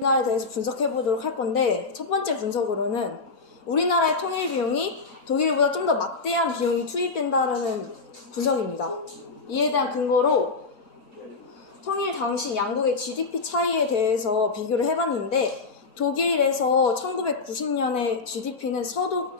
우리나라에 대해서 분석해 보도록 할 건데 첫 번째 분석으로는 우리나라의 통일 비용이 독일보다 좀 더 막대한 비용이 투입된다는 분석입니다. 이에 대한 근거로 통일 당시 양국의 GDP 차이에 대해서 비교를 해봤는데 독일에서 1990년에 GDP는 서독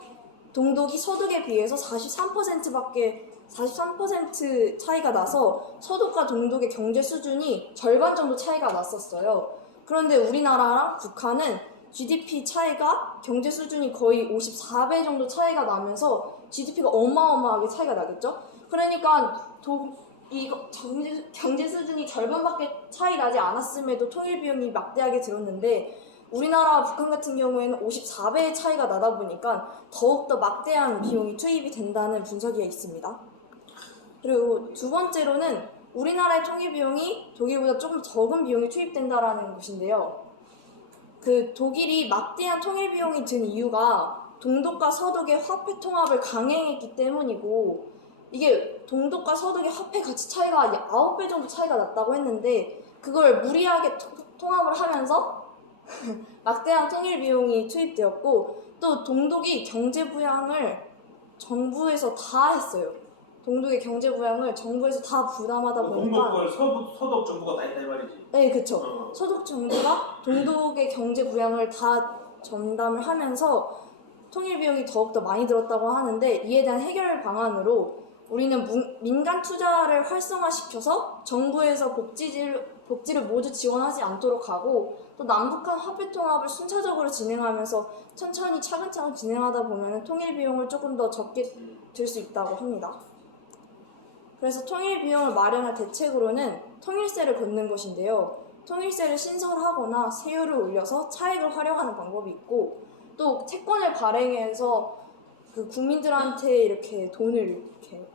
동독이 서독에 비해서 43%밖에 43% 차이가 나서 서독과 동독의 경제 수준이 절반 정도 차이가 났었어요. 그런데 우리나라랑 북한은 GDP 차이가 경제 수준이 거의 54배 정도 차이가 나면서 GDP가 어마어마하게 차이가 나겠죠? 그러니까 도, 이거 경제, 경제 수준이 절반밖에 차이 나지 않았음에도 통일 비용이 막대하게 들었는데 우리나라와 북한 같은 경우에는 54배의 차이가 나다 보니까 더욱더 막대한 비용이 투입이 된다는 분석이 있습니다. 그리고 두 번째로는 우리나라의 통일 비용이 독일보다 조금 적은 비용이 투입된다라는 것인데요. 그 독일이 막대한 통일 비용이 든 이유가 동독과 서독의 화폐 통합을 강행했기 때문이고 이게 동독과 서독의 화폐 가치 차이가 9배 정도 차이가 났다고 했는데 그걸 무리하게 토- 통합을 하면서 막대한 통일 비용이 투입되었고 또 동독이 경제 부양을 정부에서 다 했어요. 동독의 경제 부양을 정부에서 다 부담하다 보니까 동독을 서부 서독 정부가 다 했다 이 말이지. 네 그쵸 어. 소득 정부가 동독의 경제 부양을 다 전담을 하면서 통일 비용이 더욱더 많이 들었다고 하는데 이에 대한 해결 방안으로 우리는 문- 민간 투자를 활성화시켜서 정부에서 복지를, 복지를 모두 지원하지 않도록 하고 또 남북한 화폐 통합을 순차적으로 진행하면서 천천히 차근차근 진행하다 보면 통일 비용을 조금 더 적게 들 수 있다고 합니다. 그래서 통일 비용을 마련할 대책으로는 통일세를 걷는 것인데요. 통일세를 신설하거나 세율을 올려서 차익을 활용하는 방법이 있고 또 채권을 발행해서 그 국민들한테 이렇게 돈을 이렇게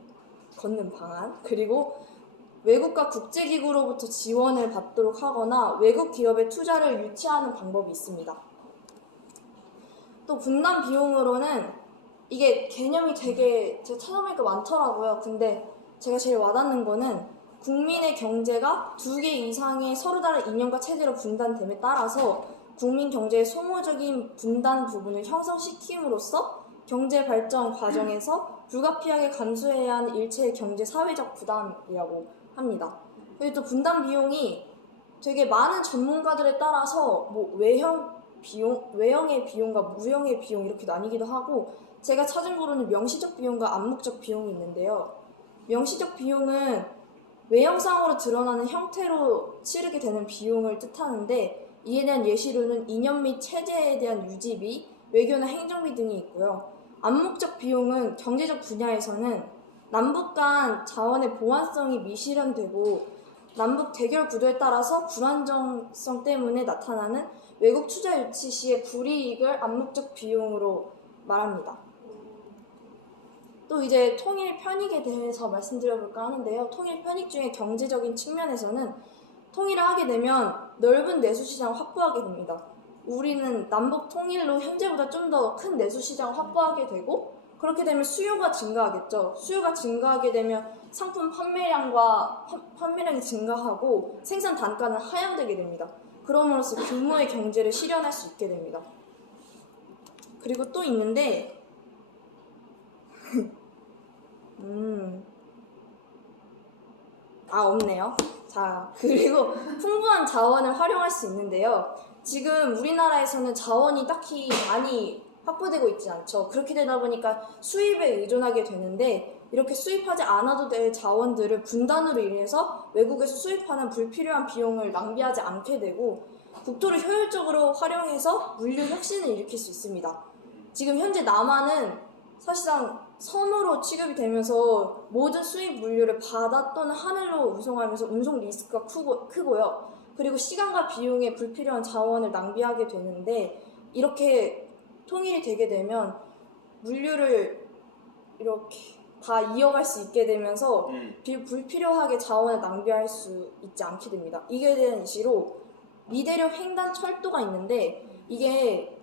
걷는 방안 그리고 외국과 국제기구로부터 지원을 받도록 하거나 외국 기업의 투자를 유치하는 방법이 있습니다. 또 분담 비용으로는 이게 개념이 되게 제가 찾아보니까 많더라고요. 근데 제가 제일 와닿는 거는 국민의 경제가 두 개 이상의 서로 다른 이념과 체제로 분단됨에 따라서 국민 경제의 소모적인 분단 부분을 형성시킴으로써 경제 발전 과정에서 불가피하게 감수해야 하는 일체의 경제 사회적 부담이라고 합니다. 그리고 또 분담 비용이 되게 많은 전문가들에 따라서 뭐 외형 비용, 외형의 비용과 무형의 비용 이렇게 나뉘기도 하고 제가 찾은 거로는 명시적 비용과 암묵적 비용이 있는데요. 명시적 비용은 외형상으로 드러나는 형태로 치르게 되는 비용을 뜻하는데 이에 대한 예시로는 이념 및 체제에 대한 유지비, 외교나 행정비 등이 있고요. 암묵적 비용은 경제적 분야에서는 남북 간 자원의 보완성이 미실현되고 남북 대결 구도에 따라서 불안정성 때문에 나타나는 외국 투자 유치 시의 불이익을 암묵적 비용으로 말합니다. 또 이제 통일 편익에 대해서 말씀드려볼까 하는데요. 통일 편익 중에 경제적인 측면에서는 통일을 하게 되면 넓은 내수시장을 확보하게 됩니다. 우리는 남북 통일로 현재보다 좀 더 큰 내수시장을 확보하게 되고 그렇게 되면 수요가 증가하겠죠. 수요가 증가하게 되면 상품 판매량과 판- 판매량이 증가하고 생산 단가는 하향되게 됩니다. 그럼으로써 규모의 경제를 실현할 수 있게 됩니다. 그리고 또 있는데 음. 아, 없네요. 자, 그리고 풍부한 자원을 활용할 수 있는데요. 지금 우리나라에서는 자원이 딱히 많이 확보되고 있지 않죠. 그렇게 되다 보니까 수입에 의존하게 되는데, 이렇게 수입하지 않아도 될 자원들을 분단으로 인해서 외국에서 수입하는 불필요한 비용을 낭비하지 않게 되고, 국토를 효율적으로 활용해서 물류 혁신을 일으킬 수 있습니다. 지금 현재 남한은 사실상 선으로 취급이 되면서 모든 수입 물류를 바다 또는 하늘로 운송하면서 운송 리스크가 크고, 크고요. 그리고 시간과 비용에 불필요한 자원을 낭비하게 되는데 이렇게 통일이 되게 되면 물류를 이렇게 다 이어갈 수 있게 되면서 음. 비- 불필요하게 자원을 낭비할 수 있지 않게 됩니다. 이게 대한 예시로 미대륙 횡단 철도가 있는데 이게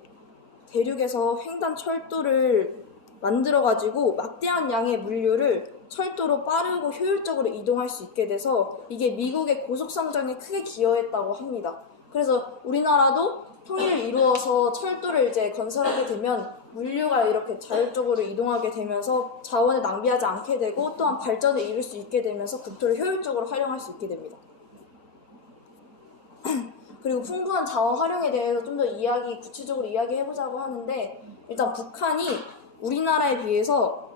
대륙에서 횡단 철도를 만들어가지고 막대한 양의 물류를 철도로 빠르고 효율적으로 이동할 수 있게 돼서 이게 미국의 고속 성장에 크게 기여했다고 합니다. 그래서 우리나라도 통일을 이루어서 철도를 이제 건설하게 되면 물류가 이렇게 자율적으로 이동하게 되면서 자원을 낭비하지 않게 되고 또한 발전을 이룰 수 있게 되면서 국토를 효율적으로 활용할 수 있게 됩니다. 그리고 풍부한 자원 활용에 대해서 좀 더 이야기 구체적으로 이야기해보자고 하는데 일단 북한이 우리나라에 비해서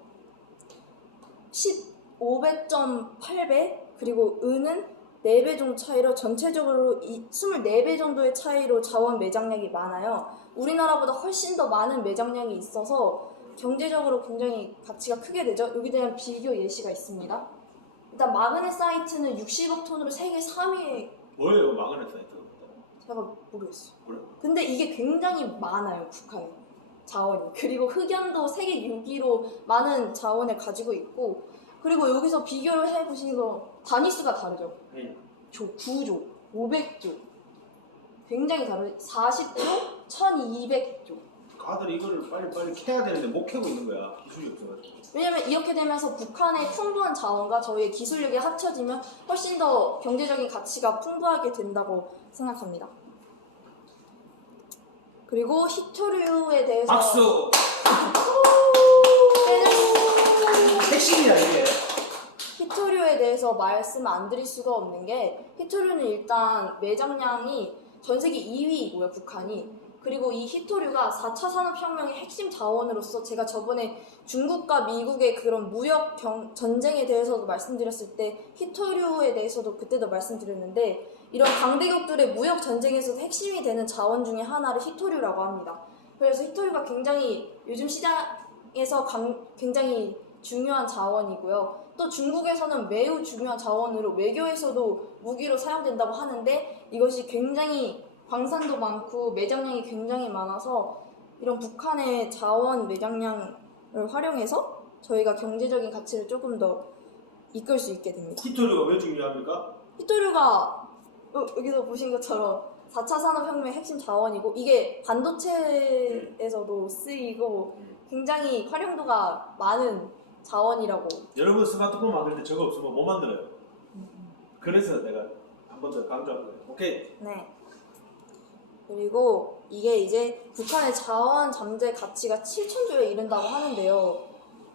1500.8배 그리고 은은 4배 정도 차이로 전체적으로 이 24배 정도의 차이로 자원 매장량이 많아요. 우리나라보다 훨씬 더 많은 매장량이 있어서 경제적으로 굉장히 가치가 크게 되죠. 여기 대한 비교 예시가 있습니다. 일단 마그네 사이트는 60억 톤으로 세계 3위에 뭐예요 마그넷 사이트? 제가 모르겠어요. 그래? 근데 이게 굉장히 많아요, 북한에. 자원이. 그리고 흑연도 세계 6위로 많은 자원을 가지고 있고, 그리고 여기서 비교를 해보시면 단위수가 다르죠. 응. 조, 9조, 500조. 굉장히 다르죠. 40조, 1200조. 다들 이거를 빨리 빨리 캐야 되는데 못 캐고 있는 거야 기술이 없어가지고. 왜냐면 이렇게 되면서 북한의 풍부한 자원과 저희의 기술력이 합쳐지면 훨씬 더 경제적인 가치가 풍부하게 된다고 생각합니다. 그리고 히토류에 대해서 박수. 네. 핵심이야 이게. 히토류에 대해서 말씀 안 드릴 수가 없는 게 히토류는 일단 매장량이 전 세계 2위이고요 북한이 그리고 이 히토류가 4차 산업혁명의 핵심 자원으로서 제가 저번에 중국과 미국의 그런 무역 경, 전쟁에 대해서도 말씀드렸을 때 히토류에 대해서도 그때도 말씀드렸는데 이런 강대국들의 무역 전쟁에서도 핵심이 되는 자원 중에 하나를 히토류라고 합니다. 그래서 히토류가 굉장히 요즘 시장에서 강- 굉장히 중요한 자원이고요. 또 중국에서는 매우 중요한 자원으로 외교에서도 무기로 사용된다고 하는데 이것이 굉장히 광산도 많고 매장량이 굉장히 많아서 이런 북한의 자원 매장량을 활용해서 저희가 경제적인 가치를 조금 더 이끌 수 있게 됩니다. 히토류가 왜 중요합니까? 히토류가 어, 여기서 보신 것처럼 4차 산업혁명의 핵심 자원이고 이게 반도체에서도 쓰이고 굉장히 활용도가 많은 자원이라고 여러분 스마트폰 만들 때 저거 없으면 못 만들어요. 그래서 내가 한 번 더 강조한 거예요. 오케이. 네. 그리고 이게 이제 북한의 자원 잠재 가치가 7천조에 이른다고 하는데요.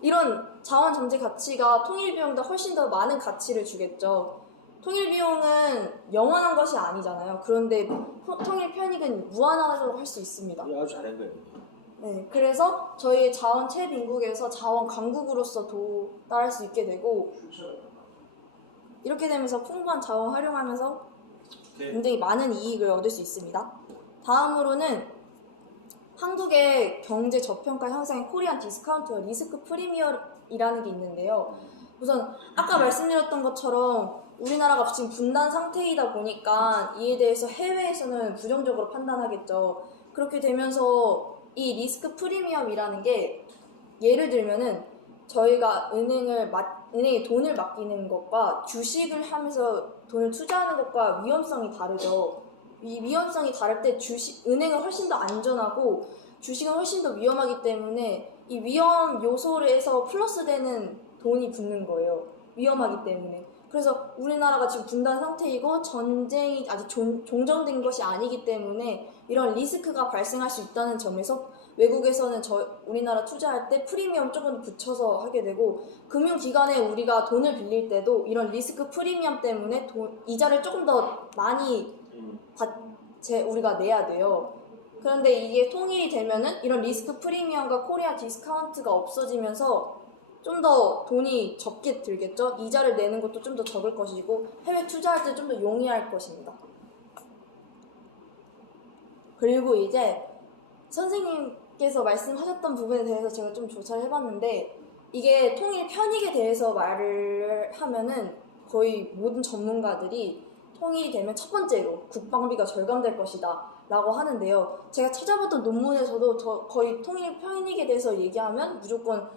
이런 자원 잠재 가치가 통일 비용보다 훨씬 더 많은 가치를 주겠죠. 통일 비용은 영원한 것이 아니잖아요. 그런데 호- 통일 편익은 무한하도록 할수 있습니다. 아주 잘한 거예요. 네, 그래서 저희의 자원 최빈국에서 자원 강국으로서 도달할 수 있게 되고 이렇게 되면서 풍부한 자원 활용하면서 오케이. 굉장히 많은 이익을 얻을 수 있습니다. 다음으로는 한국의 경제 저평가 현상인 코리안 디스카운트와 리스크 프리미어이라는 게 있는데요. 우선 아까 말씀드렸던 것처럼 우리나라가 지금 분단 상태이다 보니까 이에 대해서 해외에서는 부정적으로 판단하겠죠. 그렇게 되면서 이 리스크 프리미엄이라는 게 예를 들면은 저희가 은행을 맡- 은행에 돈을 맡기는 것과 주식을 하면서 돈을 투자하는 것과 위험성이 다르죠. 이 위험성이 다를 때 주식 은행은 훨씬 더 안전하고 주식은 훨씬 더 위험하기 때문에 이 위험 요소에서 플러스되는 돈이 붙는 거예요. 위험하기 때문에. 그래서 우리나라가 지금 분단 상태이고 전쟁이 아직 종, 종전된 것이 아니기 때문에 이런 리스크가 발생할 수 있다는 점에서 외국에서는 저 우리나라 투자할 때 프리미엄 조금 붙여서 하게 되고 금융기관에 우리가 돈을 빌릴 때도 이런 리스크 프리미엄 때문에 돈, 이자를 조금 더 많이 음. 제 우리가 내야 돼요. 그런데 이게 통일이 되면은 이런 리스크 프리미엄과 코리아 디스카운트가 없어지면서 좀 더 돈이 적게 들겠죠. 이자를 내는 것도 좀 더 적을 것이고 해외 투자할 때 좀 더 용이할 것입니다. 그리고 이제 선생님께서 말씀하셨던 부분에 대해서 제가 좀 조사를 해봤는데 이게 통일 편익에 대해서 말을 하면은 거의 모든 전문가들이 통일이 되면 첫 번째로 국방비가 절감될 것이다 라고 하는데요. 제가 찾아봤던 논문에서도 저 거의 통일 편익에 대해서 얘기하면 무조건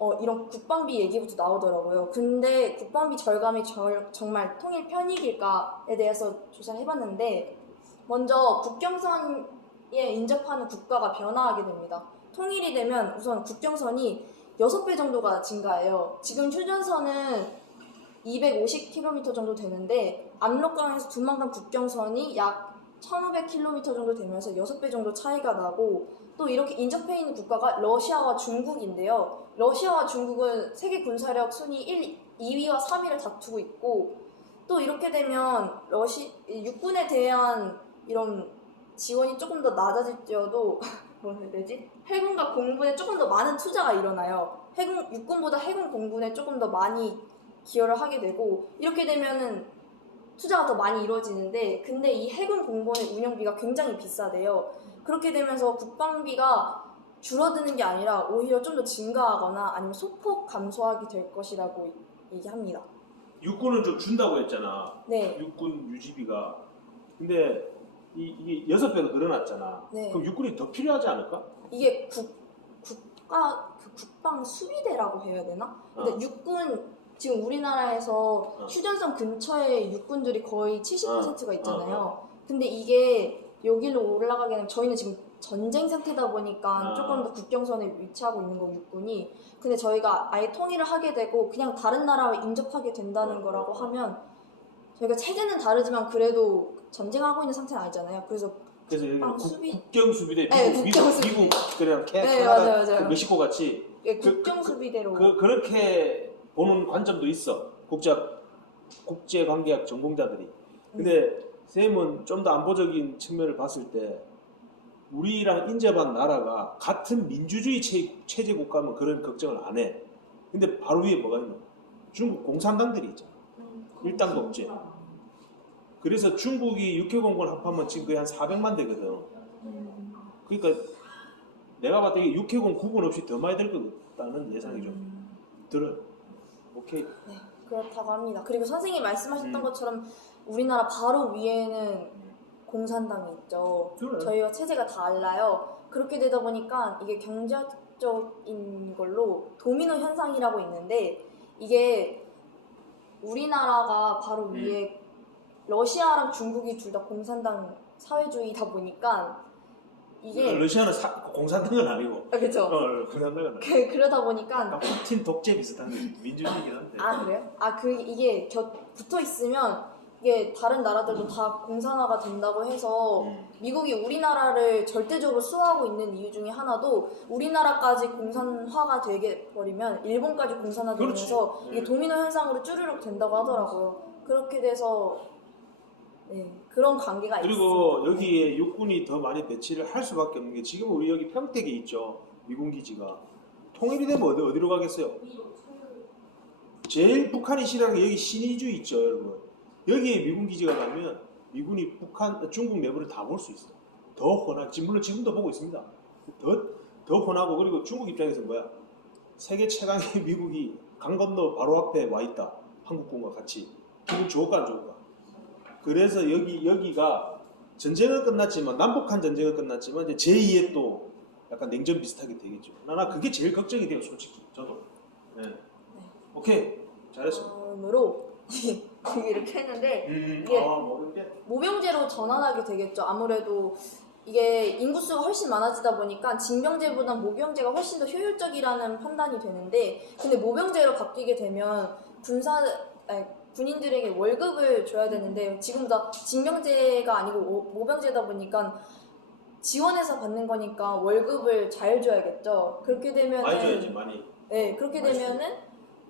어, 이런 국방비 얘기부터 나오더라고요. 근데 국방비 절감이 절- 정말 통일 편익일까에 대해서 조사를 해봤는데 먼저 국경선에 인접하는 국가가 변화하게 됩니다. 통일이 되면 우선 국경선이 6배 정도가 증가해요. 지금 휴전선은 250km 정도 되는데 압록강에서 두만강 국경선이 약 1500km 정도 되면서 6배 정도 차이가 나고 또 이렇게 인접해 있는 국가가 러시아와 중국인데요. 러시아와 중국은 세계 군사력 순위 1, 2위와 3위를 다투고 있고 또 이렇게 되면 러시 육군에 대한 이런 지원이 조금 더 낮아질지어도 뭐라 해야 되지? 해군과 공군에 조금 더 많은 투자가 일어나요. 해군 육군보다 해군 공군에 조금 더 많이 기여를 하게 되고 이렇게 되면은 투자가 더 많이 이루어지는데 근데 이 해군 공무원의 운영비가 굉장히 비싸대요. 그렇게 되면서 국방비가 줄어드는 게 아니라 오히려 좀 더 증가하거나 아니면 소폭 감소하게 될 것이라고 얘기합니다. 육군은 좀 준다고 했잖아. 네, 육군 유지비가. 근데 이, 이게 여섯 배로 늘어났잖아. 네. 그럼 육군이 더 필요하지 않을까? 이게 국, 국가 그 국방 수비대라고 해야 되나? 근데 어. 육군 지금 우리나라에서 어. 휴전선 근처에 육군들이 거의 70%가 어, 있잖아요. 근데 이게 여기로 올라가게 되면 저희는 지금 전쟁 상태다 보니까 아. 조금 더 국경선에 위치하고 있는 거 육군이. 근데 저희가 아예 통일을 하게 되고 그냥 다른 나라와 인접하게 된다는 어, 거라고 어. 하면 저희가 체제는 다르지만 그래도 전쟁하고 있는 상태는 아니잖아요. 그래서 그래서 여기 국, 수비- 국경 수비대 네, 미국, 국경 미국, 수비. 미국 그냥 캐, 네, 캐나다, 맞아요, 맞아요. 그 멕시코 같이 예, 그- 국경 수비대로 그 그렇게 보는 관점도 있어. 국제 국제 관계학 전공자들이. 근데 쌤은 좀 더 안보적인 측면을 봤을 때 우리랑 인접한 나라가 같은 민주주의 체, 체제 국가면 그런 걱정을 안 해. 근데 바로 위에 뭐가 있노? 중국 공산당들이 있잖아. 일당 독재. 그래서 중국이 육해공군 합하면 지금 거의 한 400만 대거든. 음. 그러니까 내가 봤을 때 육해공 구분 없이 더 많이 될것 같다는 예상이 좀 음. 들어. 오케이. 네, 그렇다고 합니다. 그리고 선생님이 말씀하셨던 음. 것처럼 우리나라 바로 위에는 공산당이 있죠. 그래. 저희와 체제가 달라요. 그렇게 되다 보니까 이게 경제적인 걸로 도미노 현상이라고 있는데 이게 우리나라가 바로 음. 위에 러시아랑 중국이 둘 다 공산당 사회주의다 보니까 이게 러시아는 사, 공산당은 아니고. 아, 그렇죠. 어, 공산당은 아니고. 그, 그러다 보니까 약간 푸틴 독재 비슷한 민주주의긴 한데. 아 그래요? 아 그 이게 곁 붙어 있으면 이게 다른 나라들도 다 공산화가 된다고 해서 음. 미국이 우리나라를 절대적으로 수호하고 있는 이유 중에 하나도 우리나라까지 공산화가 되게 버리면 일본까지 공산화되면서 그렇지. 이게 음. 도미노 현상으로 쭈르륵 된다고 하더라고요. 그렇게 돼서 네 그런 관계가 그리고 있습니다. 여기에 육군이 더 많이 배치를 할 수밖에 없는 게 지금 우리 여기 평택에 있죠. 미군 기지가. 통일이 되면 어디, 어디로 가겠어요? 제일 북한이 싫어하는 게 여기 신의주 있죠, 여러분. 여기에 미군 기지가 가면 미군이 북한, 중국 내부를 다 볼 수 있어. 더 지금 물론 지금도 보고 있습니다. 더, 더 혼하고 그리고 중국 입장에서 뭐야? 세계 최강의 미국이 강 건너 바로 앞에 와 있다. 한국군과 같이. 기분 좋을까 안 좋을까? 그래서 여기 여기가 전쟁은 끝났지만 남북한 전쟁은 끝났지만 이제 제2의 또 약간 냉전 비슷하게 되겠죠. 나, 나 그게 제일 걱정이 돼요, 솔직히 저도. 네. 오케이 잘했어. 다음으로 이렇게 했는데 음, 이게- 아, 모병제로 전환하게 되겠죠. 아무래도 이게 인구수가 훨씬 많아지다 보니까 징병제보다 모병제가 훨씬 더 효율적이라는 판단이 되는데 근데 모병제로 바뀌게 되면 군사 아니, 군인들에게 월급을 줘야 되는데 지금보다 징병제가 아니고 오- 모병제다 보니까 지원해서 받는 거니까 월급을 잘 줘야겠죠. 그렇게 되면은 많이 줘야지 많이. 네, 그렇게 되면은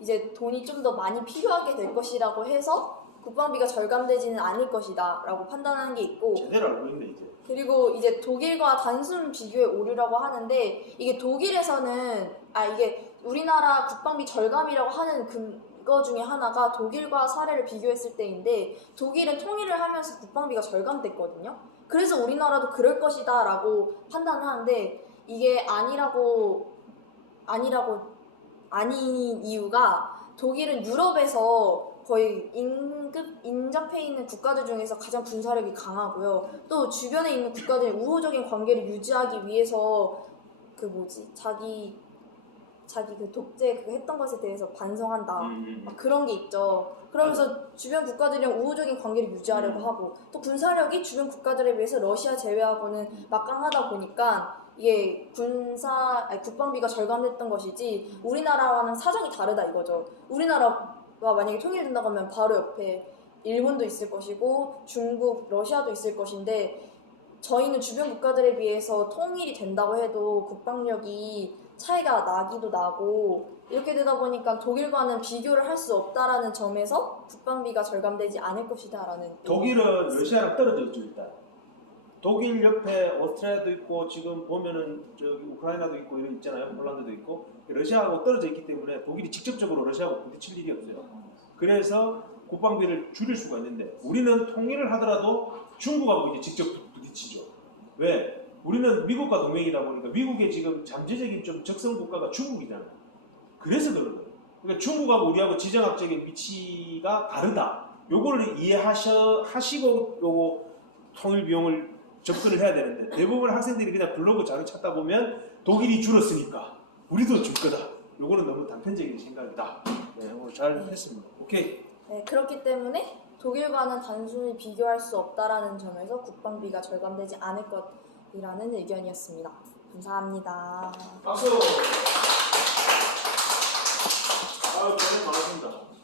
이제 돈이 좀 더 많이 필요하게 될 것이라고 해서 국방비가 절감되지는 않을 것이다라고 판단하는 게 있고 제대로 알고 있네 이제. 그리고 이제 독일과 단순 비교의 오류라고 하는데 이게 독일에서는 아 이게 우리나라 국방비 절감이라고 하는 근 거 중에 하나가 독일과 사례를 비교했을 때인데 독일은 통일을 하면서 국방비가 절감됐거든요. 그래서 우리나라도 그럴 것이다 라고 판단을 하는데 이게 아니라고 아니라고 아닌 이유가 독일은 유럽에서 거의 임급 인접해 있는 국가들 중에서 가장 군사력이 강하고요. 또 주변에 있는 국가들의 우호적인 관계를 유지하기 위해서 그 뭐지 자기 자기 그 독재 그 했던 것에 대해서 반성한다. 음, 막 그런 게 있죠. 그러면서 주변 국가들이랑 우호적인 관계를 유지하려고 음. 하고 또 군사력이 주변 국가들에 비해서 러시아 제외하고는 막강하다 보니까 이게 군사 아니, 국방비가 절감됐던 것이지 우리나라와는 사정이 다르다 이거죠. 우리나라가 만약에 통일된다고 하면 바로 옆에 일본도 있을 것이고 중국, 러시아도 있을 것인데 저희는 주변 국가들에 비해서 통일이 된다고 해도 국방력이 차이가 나기도 나고 이렇게 되다 보니까 독일과는 비교를 할 수 없다라는 점에서 국방비가 절감되지 않을 것이다라는 독일은 러시아랑 떨어져 있죠 일단. 독일 옆에 오스트리아도 있고 지금 보면은 저기 우크라이나도 있고 이런 있잖아요. 폴란드도 있고 러시아하고 떨어져 있기 때문에 독일이 직접적으로 러시아하고 부딪힐 일이 없어요. 그래서 국방비를 줄일 수가 있는데 우리는 통일을 하더라도 중국하고 이제 직접 부딪히죠. 왜? 우리는 미국과 동맹이다 보니까 미국의 지금 잠재적인 좀 적성 국가가 중국이잖아 요. 그래서 그런 거예요. 그러니까 중국하고 우리하고 지정학적인 위치가 다르다. 요거를 이해하셔 하시고 요거 통일 비용을 접근을 해야 되는데 대부분 학생들이 그냥 블로그 자료 찾다 보면 독일이 줄었으니까 우리도 줄 거다. 요거는 너무 단편적인 생각이다. 네, 오늘 잘 했습니다. 오케이. 네, 그렇기 때문에 독일과는 단순히 비교할 수 없다라는 점에서 국방비가 절감되지 않을 것 이라는 의견이었습니다. 감사합니다. 박수. 아, 너무 잘하신다.